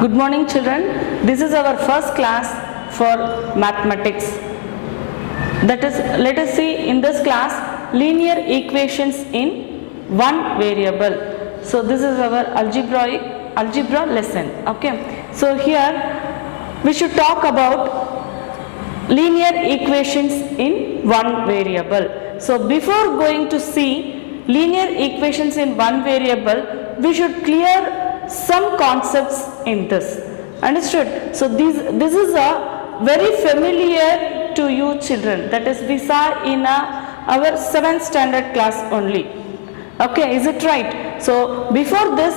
Good morning children. This is our first class for mathematics. That is, let us see in this class linear equations in one variable. So this is our algebra lesson. Okay. So here we should talk about linear equations in one variable. So before going to see linear equations in one variable, we should clear some concepts in this. Understood? So this is a very familiar to you children. That is, we saw in our 7th standard class only. Okay, is it right? So before this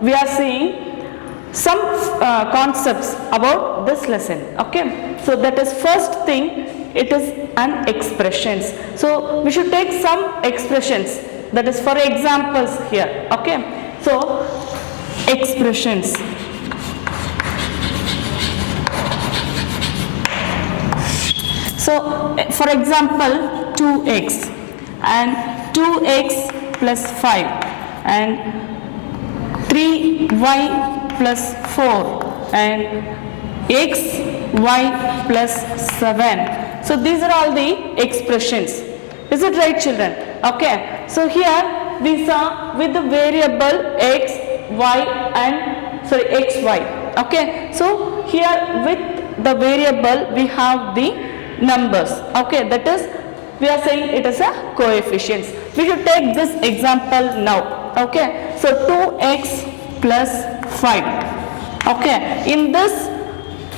we are seeing some concepts about this lesson. Okay, so that is first thing, it is an expressions. So we should take some expressions, that is for examples here. Okay, so expressions. So for example 2x and 2x plus 5 and 3y plus 4 and xy plus 7. So these are all the expressions. Is it right children? Okay. So here we saw with the variable x, y and xy. Okay. So here with the variable we have the numbers. Okay. That is, we are saying it is a coefficients. We should take this example now. Okay. So 2x plus 5. Okay. In this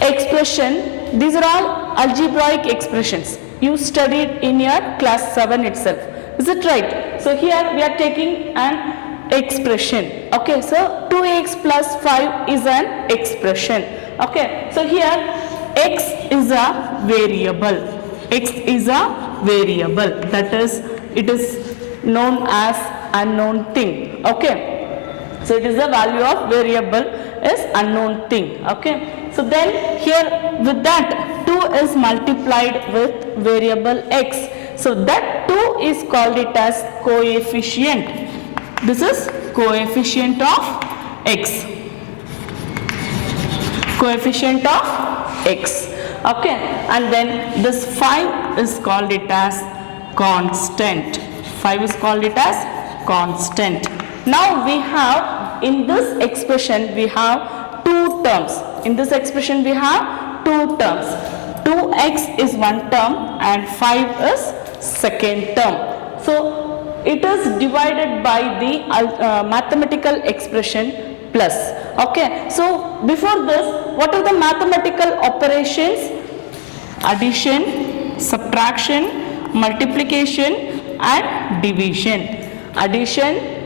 expression, these are all algebraic expressions. You studied in your class 7 itself. Is it right? So here we are taking an expression. Okay. So 2x plus 5 is an expression. Okay. So here x is a variable. X is a variable. That is, it is known as unknown thing. Okay. So it is the value of variable is unknown thing. Okay. So then here with that 2 is multiplied with variable x. So that 2 is called it as coefficient. This is coefficient of x. Coefficient of x. Okay. And then this 5 is called it as constant. 5 is called it as constant. Now we have, in this expression we have two terms. In this expression we have two terms. 2x is one term and 5 is second term. So it is divided by the mathematical expression plus. Okay. So before this, what are the mathematical operations? Addition, subtraction, multiplication and division. Addition,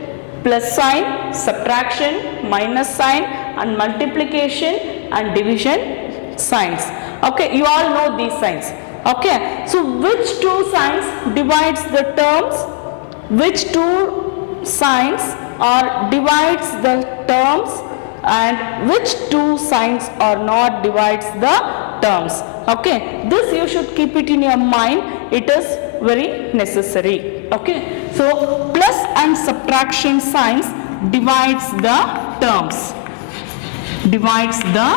plus sign, subtraction, minus sign and multiplication and division signs. Okay, you all know these signs. Okay, so which two signs divides the terms? Which two signs or divides the terms, and which two signs or not divides the terms? Okay, this you should keep it in your mind. It is very necessary. Okay, so plus and subtraction signs divides the terms. Divides the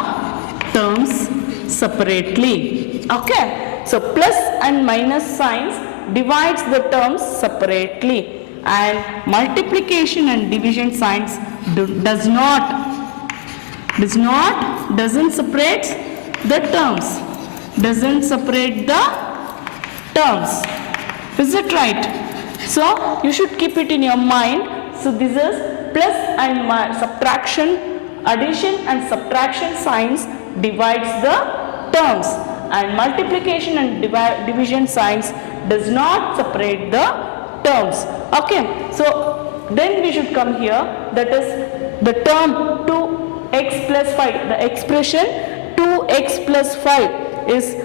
terms separately. Okay, so plus and minus signs divides the terms separately, and multiplication and division signs doesn't separate the terms. Doesn't separate the terms. Is it right? So you should keep it in your mind. So this is plus and subtraction, addition and subtraction signs divides the terms, and multiplication and division signs does not separate the terms. Okay. So then we should come here, that is the term 2x plus 5. The expression 2x plus 5 is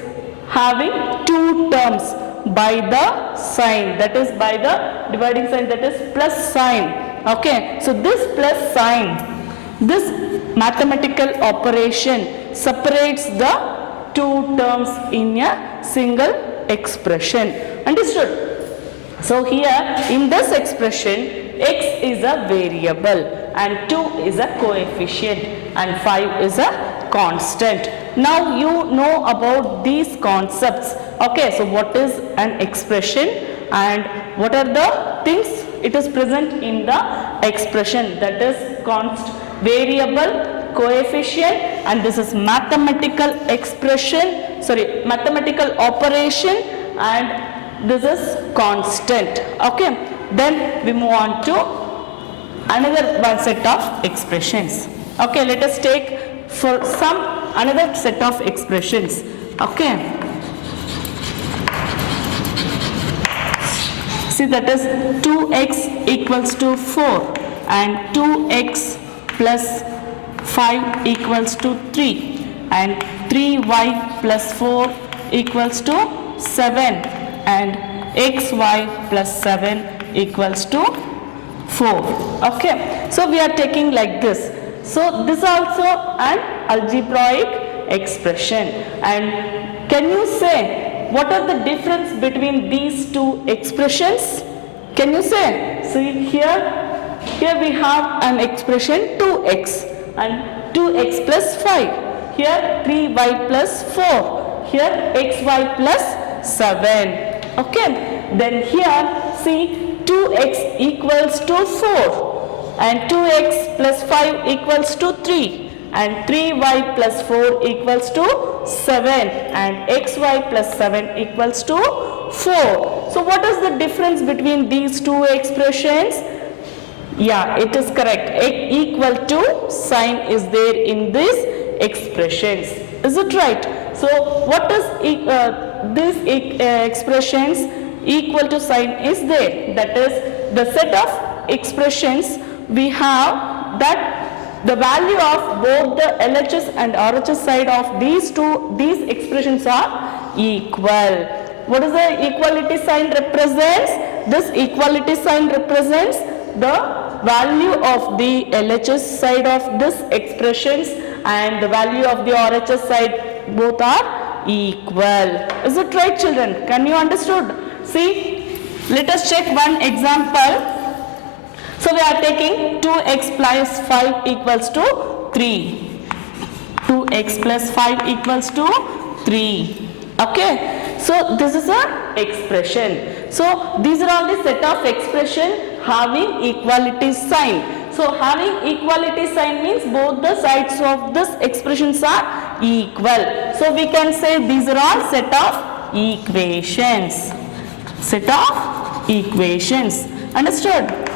having two terms by the sign, that is by the dividing sign, that is plus sign. Okay. So this plus sign, this mathematical operation separates the two terms in a single expression. Understood? So here in this expression x is a variable. and 2 is a coefficient and 5 is a constant. Now you know about these concepts. Okay, so what is an expression and what are the things it is present in the expression, that is variable, coefficient, and this is mathematical expression, mathematical operation, and this is constant. Okay, then we move on to another one set of expressions. Okay, let us take for some another set of expressions. Okay, see, that is 2x equals to 4 and 2x plus 5 equals to 3 and 3y plus 4 equals to 7 and xy plus 7 equals to 4. Okay, so we are taking like this. So this also an algebraic expression, and can you say what are the difference between these two expressions? Can you say? See here we have an expression 2x and 2x plus 5. Here 3y plus 4. Here xy plus 7. Okay. Then here see 2x equals to 4 and 2x plus 5 equals to 3 and 3y plus 4 equals to 7 and xy plus 7 equals to 4. So what is the difference between these two expressions? Yeah, it is correct. Equal to sign is there in these expressions. Is it right? So what is these expressions? Equal to sign is there. That is the set of expressions we have that the value of both the LHS and RHS side of these expressions are equal. What is the equality sign represents? This equality sign represents the value of the LHS side of this expressions and the value of the RHS side, both are equal. Is it right, children? Can you understood? See, let us check one example. So we are taking 2x plus 5 equals to 3. 2x plus 5 equals to 3. Okay. So this is a expression. So these are all the set of expression having equality sign. So having equality sign means both the sides of this expressions are equal. So we can say these are all set of equations. Set of equations. Understood?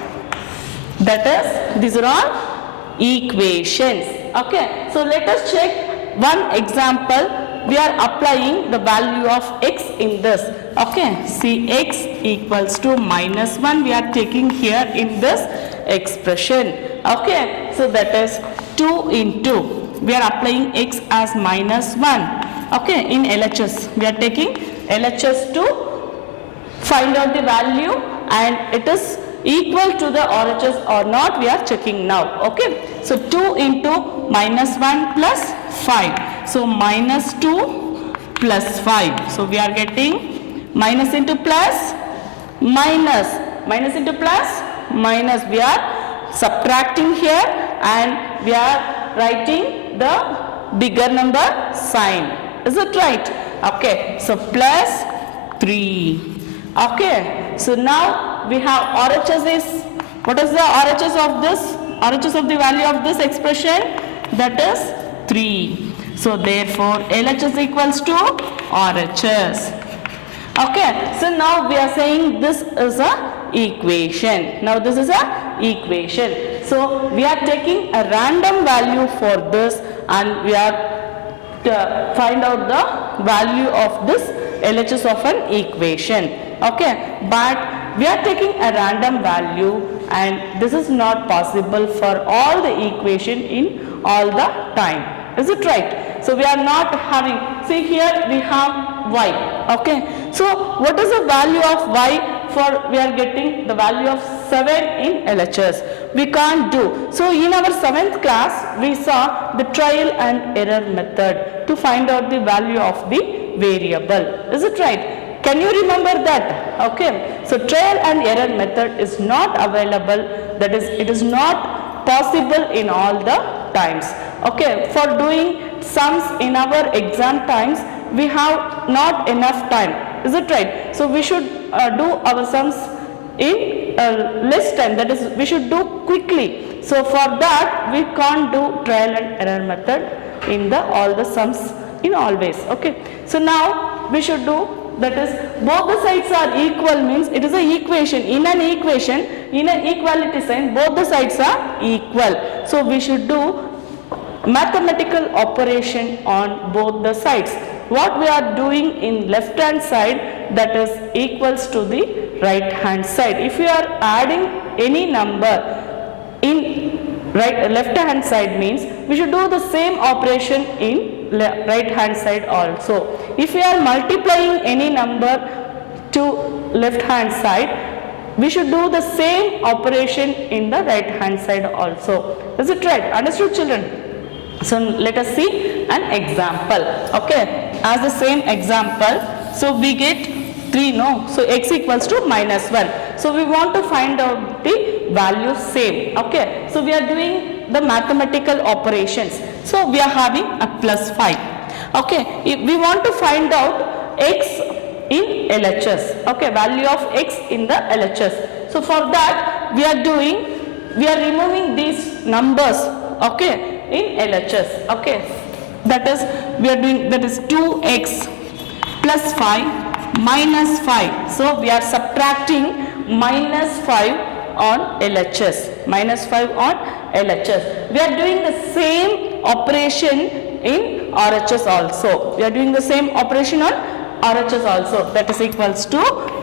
That is, these are all equations. Okay. So let us check one example. We are applying the value of x in this. Okay. See, x equals to minus 1. We are taking here in this expression. Okay. So that is 2 into. We are applying x as minus 1. Okay. In LHS. We are taking LHS to find out the value and it is equal to the RHS or not, we are checking now. Okay. So 2 into minus 1 plus 5. So minus 2 plus 5. So we are getting minus into plus, minus. Minus into plus, minus. We are subtracting here and we are writing the bigger number sign. Is it right? Okay. So plus 3. Okay. So now we have RHS is, what is the RHS of this? RHS of the value of this expression? That is 3. So therefore LHS equals to RHS. Okay. So now we are saying this is a equation. Now this is a equation. So we are taking a random value for this and we are to find out the value of this LHS of an equation. Okay, but we are taking a random value and this is not possible for all the equation in all the time. Is it right? So we are not having, see here we have y. Okay, so what is the value of y for, we are getting the value of 7 in LHS. We can't do. So in our 7th class we saw the trial and error method to find out the value of the variable. Is it right? Can you remember that? Okay. So trial and error method is not available. That is, it is not possible in all the times. Okay, for doing sums in our exam times, we have not enough time. Is it right? So we should do our sums in less time, that is we should do quickly. So for that we can't do trial and error method in the all the sums in always. Okay, so now we should do, that is both the sides are equal means it is a equation. In an equation, in an equality sign, both the sides are equal. So we should do mathematical operation on both the sides. What we are doing in left hand side, that is equals to the right hand side. If you are adding any number in left hand side means we should do the same operation in right hand side also. If we are multiplying any number to left hand side, we should do the same operation in the right hand side also. Is it right? Understood, children? So let us see an example. Okay, as the same example, so we get 3, no? So x equals to -1. So we want to find out the value same. Okay, so we are doing the mathematical operations. So we are having a +5. Okay, if we want to find out x in LHS. Okay, value of x in the LHS. So for that we are removing these numbers. Okay, in LHS. Okay, that is we are doing, that is 2x plus 5 minus 5. So we are subtracting -5 on LHS, -5 on LHS. We are doing the same operation in RHS also. We are doing the same operation on RHS also. That is equals to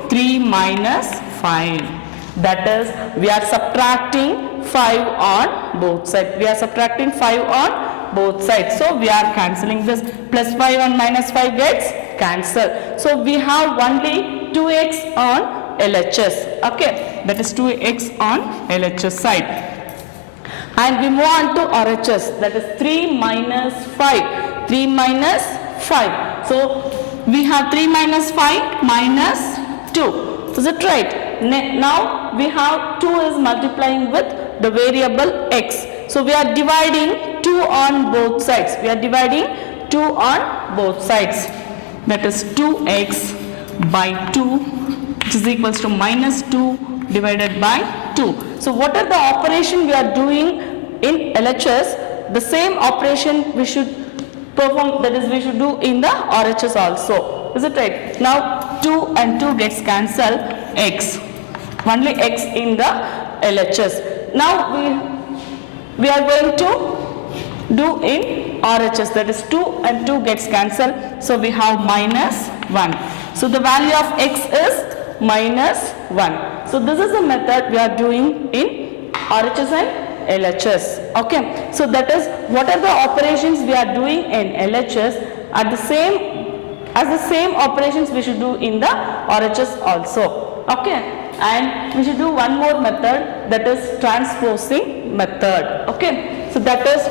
3 minus 5. That is we are subtracting 5 on both sides. We are subtracting 5 on both sides. So we are cancelling this. +5 and -5 gets cancelled. So we have only 2x on LHS. Okay, that is 2x on LHS side. And we move on to RHS. That is 3 minus 5. 3 minus 5. So we have 3 minus 5 minus 2. Is it right? Now we have 2 is multiplying with the variable x. So we are dividing 2 on both sides. We are dividing 2 on both sides. That is 2x by 2, which is equals to -2 divided by 2. So what are the operation we are doing in LHS? The same operation we should perform, that is we should do in the RHS also. Is it right? Now 2 and 2 gets cancelled, x. Only x in the LHS. Now we are going to do in RHS, that is 2 and 2 gets cancelled. So we have -1. So the value of x is -1. So this is the method we are doing in RHS and LHS. Okay, so that is what are the operations we are doing in LHS at the same operations we should do in the RHS also. Okay, and we should do one more method, that is transposing method. Okay, so that is,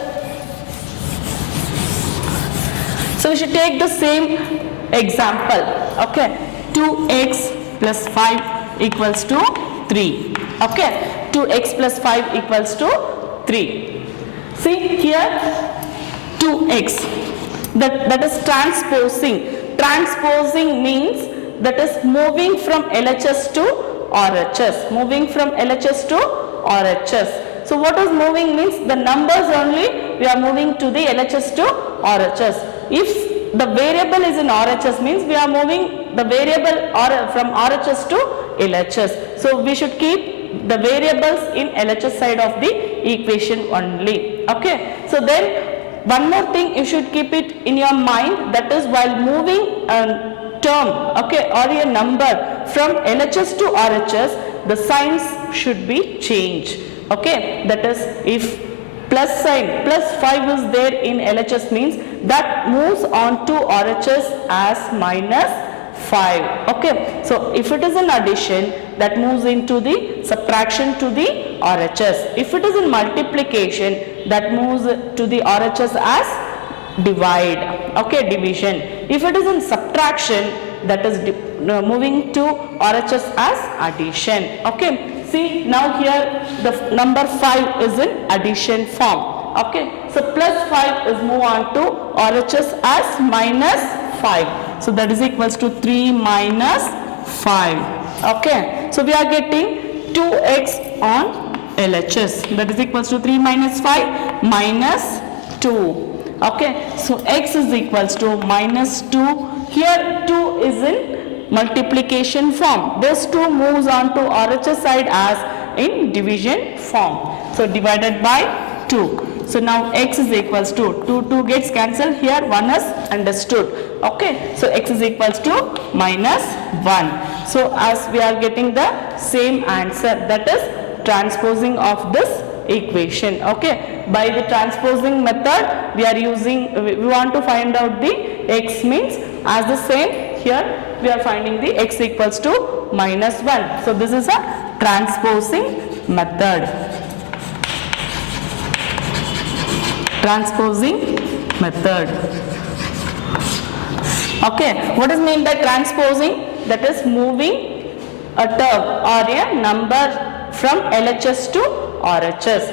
so we should take the same example. Okay, 2x plus 5 equals to 3. Okay, 2x plus 5 equals to 3. See here, 2x, that is transposing. Transposing means that is moving from LHS to RHS. Moving from LHS to RHS. So what is moving means the numbers only we are moving to the LHS to RHS. If the variable is in RHS means we are moving the variable from RHS to LHS. So we should keep the variables in LHS side of the equation only. Okay. So then one more thing you should keep it in your mind, that is while moving a term, okay, or a number from LHS to RHS, the signs should be changed. Okay, that is if plus sign +5 is there in LHS means that moves on to RHS as -5. Okay, so if it is an addition, that moves into the subtraction to the RHS. If it is in multiplication, that moves to the RHS as divide. Okay, division. If it is in subtraction, that is moving to RHS as addition. Okay, See, now here the number 5 is in addition form. Okay, so plus 5 is move on to RHS as minus 5. So that is equals to 3 minus 5. Okay, so we are getting 2x on LHS. That is equals to 3 minus 5 minus 2. Okay, so x is equals to minus 2. Here 2 is in multiplication form. This 2 moves on to RHS side as in division form. So divided by 2. So now x is equals to 2 gets cancelled. Here 1 is understood. Okay, so x is equals to minus 1. So as we are getting the same answer, that is transposing of this equation. Okay, by the transposing method we are using, we want to find out the x means as the same. Here we are finding the x equals to minus 1. So this is a transposing method. Transposing method. Okay, what is meant by transposing? That is moving a term or a number from LHS to RHS.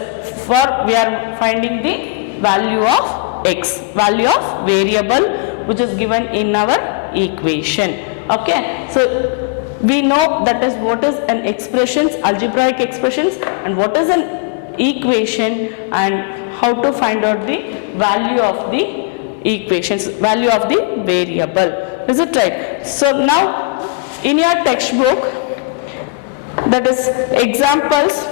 For we are finding the value of x, value of variable which is given in our equation. Okay, so we know that is what is an expressions, algebraic expressions, and what is an equation, and how to find out the value of the equations, value of the variable. Is it right? So now in your textbook, that is examples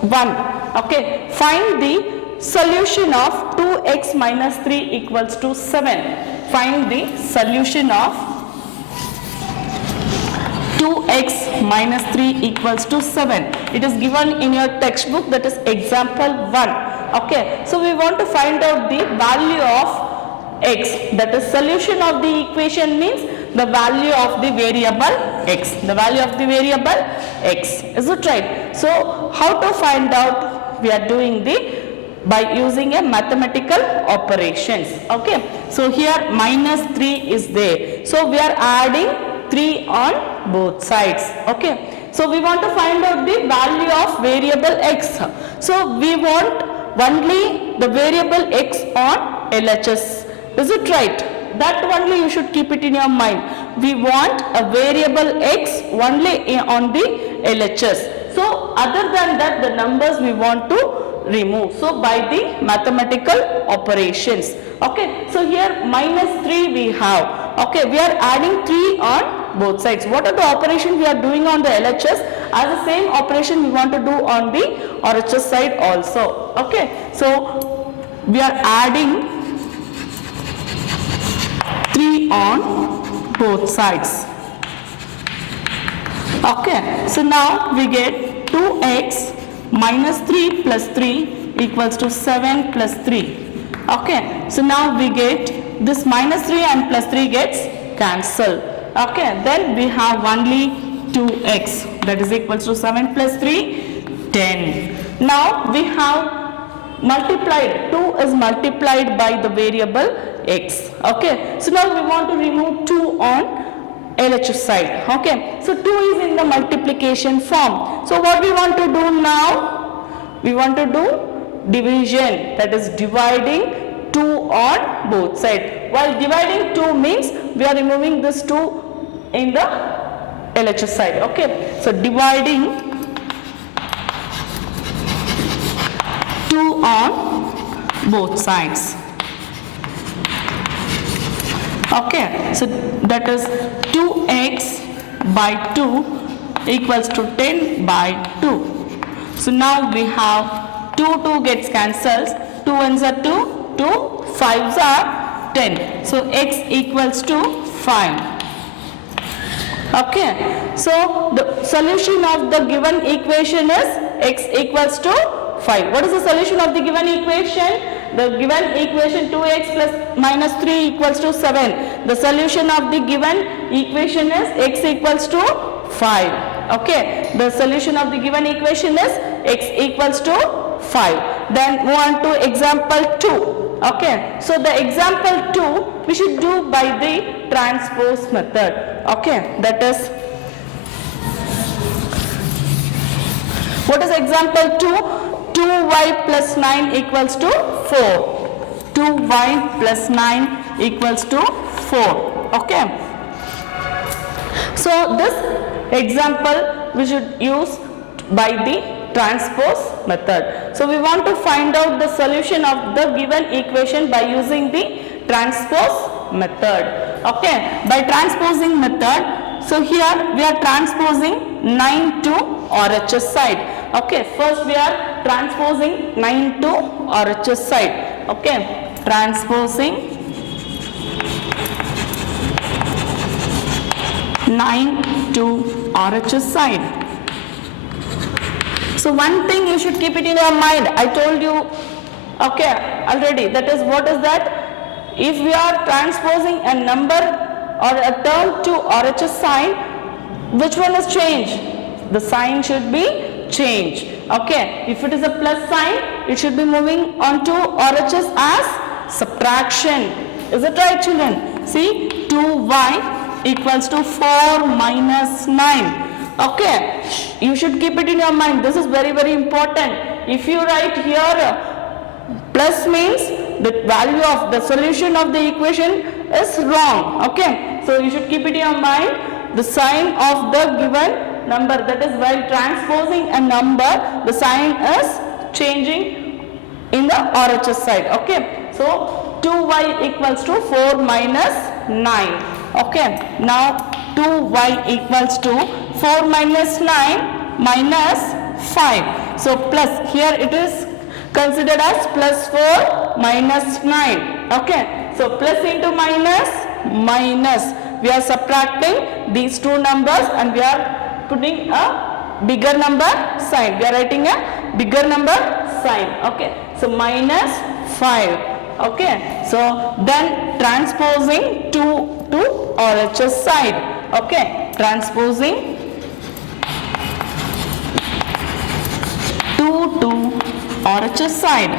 1. Okay, find the solution of 2x minus 3 equals to 7. Find the solution of 2x minus 3 equals to 7. It is given in your textbook, that is example 1. Okay, so we want to find out the value of x, that is solution of the equation means the value of the variable x, the value of the variable x. Is it right? So how to find out? We are doing by using a mathematical operations. Okay, so here minus 3 is there, so we are adding 3 on both sides. Okay, so we want to find out the value of variable x. So we want only the variable x on LHS. Is it right? That only you should keep it in your mind. We want a variable x only on the LHS. So other than that, the numbers we want to remove. So by the mathematical operations. Okay, so here minus 3 we have. Okay, we are adding 3 on both sides. What are the operations we are doing on the LHS? As the same operation we want to do on the RHS side also. Okay, so we are adding 3 on both sides. Okay, so now we get 2x minus 3 plus 3 equals to 7 plus 3. Okay, so now we get this minus 3 and plus 3 gets cancelled. Okay, then we have only 2x, that is equals to 7 plus 3, 10. Now we have multiplied, 2 is multiplied by the variable x. Okay, so now we want to remove 2 on LHS side. Okay, so 2 is in the multiplication form. So what we want to do now? We want to do division, that is dividing 2 on both sides. While dividing 2 means we are removing this 2 in the LHS side. Okay, so dividing 2 on both sides. Okay, so that is 2x by 2 equals to 10 by 2. So now we have 2 gets cancelled, 2 ones are 2, 2 5s are 10. So x equals to 5. Okay, so the solution of the given equation is x equals to 5. What is the solution of the given equation? The given equation 2x plus minus 3 equals to 7. The solution of the given equation is x equals to 5. Okay, the solution of the given equation is x equals to 5. Then move on to example 2. Okay, so the example 2 we should do by the transpose method. Okay, that is What is example 2? 2y plus 9 equals to 4. 2y plus 9 equals to 4. Okay. So this example we should use by the transpose method. So we want to find out the solution of the given equation by using the transpose method. Okay, by transposing method, so here we are transposing 9 to RHS side. Okay, first we are transposing 9 to RHS side. Okay, transposing 9 to RHS side. So one thing you should keep it in your mind, I told you okay already, that is, what is that? If we are transposing a number or a term to RHS sign, which one is changed? The sign should be changed. Okay, if it is a plus sign, it should be moving on to RHS as subtraction. Is it right, children? See, 2y equals to 4 minus 9. Okay, you should keep it in your mind. This is very, very important. If you write here plus means the value of the solution of the equation is wrong. Okay, so you should keep it in your mind. The sign of the given number, that is, while transposing a number, the sign is changing in the RHS side. Okay, so 2y equals to 4 minus 9. Okay, now 2y equals to 4 minus 9 minus 5. So plus, here it is considered as plus 4 minus 9. Okay, so plus into minus, minus. We are subtracting these two numbers and we are putting a bigger number sign. We are writing a bigger number sign. Okay, so minus 5. Okay, so then transposing 2 to RHS side. Okay, transposing 2 to RHS side.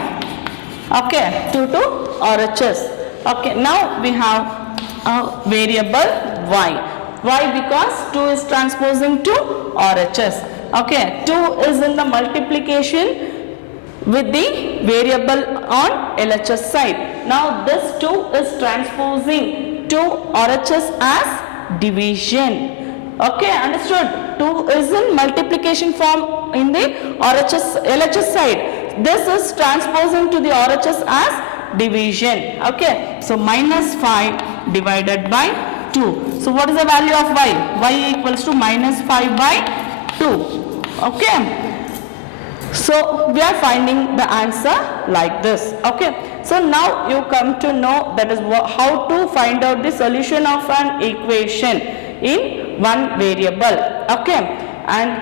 Okay, 2 to RHS. Okay, now we have a variable y. Why? Because 2 is transposing to RHS. Okay, 2 is in the multiplication with the variable on LHS side. Now this 2 is transposing to RHS as division. Okay, understood? 2 is in multiplication form in the LHS side. This is transposing to the RHS as division. Okay, so minus 5 divided by 2. So what is the value of y? Y equals to minus 5 by 2. Okay. So we are finding the answer like this. Okay, so now you come to know that is how to find out the solution of an equation in one variable. Okay, and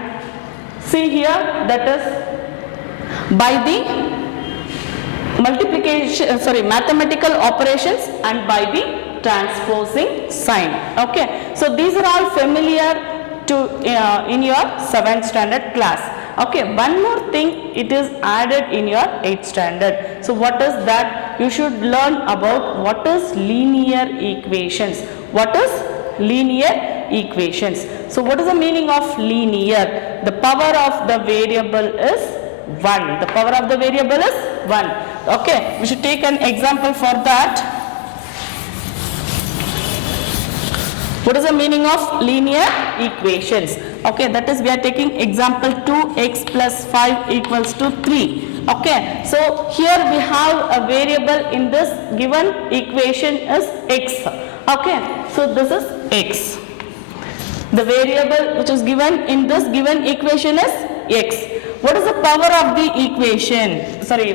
see here, that is by the mathematical operations and by the transposing sign. Okay, so these are all familiar to in your 7th standard class. Okay, one more thing, it is added in your 8th standard. So what is that? You should learn about what is linear equations. What is linear equations? So what is the meaning of linear? The power of the variable is 1. The power of the variable is 1. Okay, we should take an example for that. What is the meaning of linear equations? Okay, that is, we are taking example 2x plus 5 equals to 3. Okay, so here we have a variable in this given equation is x. Okay, so this is x. The variable which is given in this given equation is x. What is the power of the equation?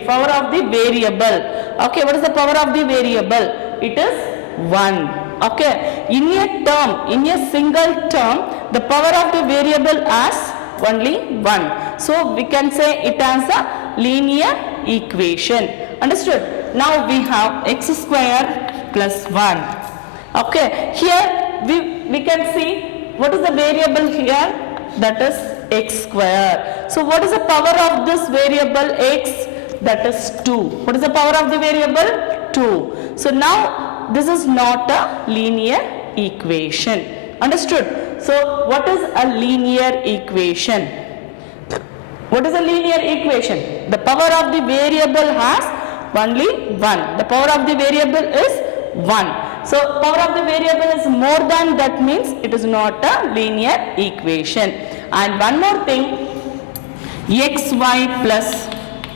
Power of the variable. Okay, what is the power of the variable? It is 1. Okay, in a term, in a single term, the power of the variable is only 1. So we can say it as a linear equation. Understood? Now we have x square plus 1. Okay, here we can see what is the variable here, that is x square. So what is the power of this variable x? That is 2. What is the power of the variable? 2. So now this is not a linear equation. Understood? So what is a linear equation? What is a linear equation? The power of the variable has only 1. The power of the variable is 1. So power of the variable is more than that means it is not a linear equation. And one more thing, xy plus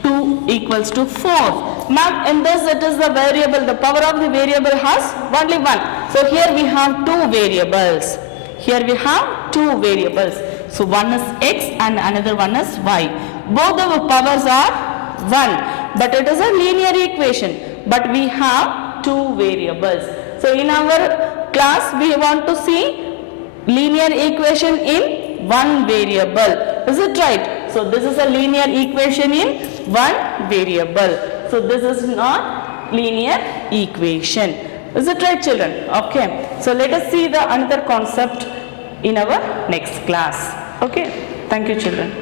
2 equals to 4. Ma'am, in this it is the variable, the power of the variable has only 1. So here we have 2 variables. Here we have 2 variables. So one is x and another one is y. Both the powers are 1, but it is a linear equation. But we have 2 variables. So in our class we want to see linear equation in one variable. Is it right? So this is a linear equation in one variable. So this is not linear equation. Is it right, children? Okay. So let us see the another concept in our next class. Okay. Thank you, children.